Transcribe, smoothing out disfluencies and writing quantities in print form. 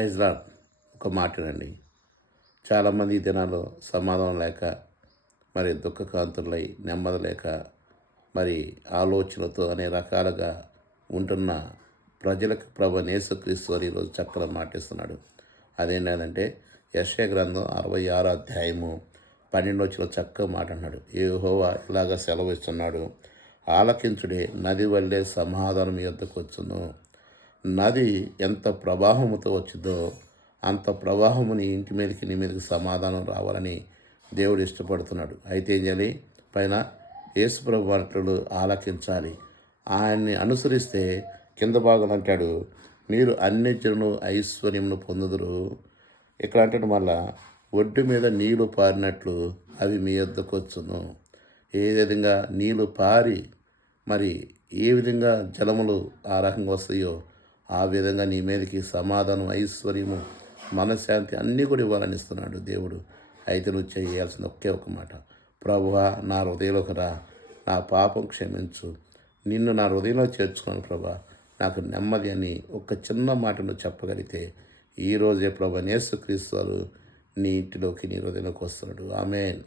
Praise lord. ఒక మాటనండి. చాలామంది ఈ దినాల్లో సమాధానం లేక, మరి దుఃఖకాంతులై, నెమ్మది లేక, మరి ఆలోచనలతో అనేక రకాలుగా ఉంటున్న ప్రజలకు ప్రభువైన యేసుక్రీస్తు వారు ఈరోజు చక్కగా మాటిస్తున్నాడు. అదేంటంటే యెషయా గ్రంథం 66 అధ్యాయము 12 వచ్చిన చక్కగా మాట అన్నాడు. యెహోవా ఇలాగ సెలవిస్తున్నాడు, ఆలకించుడే, నది వల్లే సమాధానం మీ యొద్దకు వచ్చును. నది ఎంత ప్రవాహముతో వచ్చిందో అంత ప్రవాహము నీ ఇంటి మీదకి, నీ మీదకి సమాధానం రావాలని దేవుడు ఇష్టపడుతున్నాడు. అయితే ఏం చేయాలి? పైన యేసుప్రభు మాటలు ఆలకించాలి. ఆయన్ని అనుసరిస్తే కింద భాగం అంటాడు, మీరు అన్ని జనులు ఐశ్వర్యమును పొందుదురు. ఇక్కడ అంటాడు మళ్ళా, ఒడ్డు మీద నీళ్లు పారినట్లు అవి మీ యొద్దకు వచ్చును. ఏ విధంగా నీళ్లు పారి మరి ఏ విధంగా జలములు ఆ రకంగా వస్తాయో ఆ విధంగా నీ మీదకి సమాధానం, ఐశ్వర్యము, మనశ్శాంతి అన్నీ కూడా ఇవ్వాలని ఇస్తున్నాడు దేవుడు. అయితే నువ్వు చేయాల్సిన ఒకే ఒక మాట, ప్రభువా నా హృదయంలోకి రా, నా పాపం క్షమించు, నిన్ను నా హృదయంలో చేర్చుకున్నాను ప్రభా, నాకు నెమ్మది అని ఒక చిన్న మాట నువ్వు చెప్పగలిగితే ఈరోజే ప్రభువైన యేసుక్రీస్తు వారు నీ ఇంటిలోకి, నీ హృదయంలోకి వస్తున్నాడు. ఆమేన్.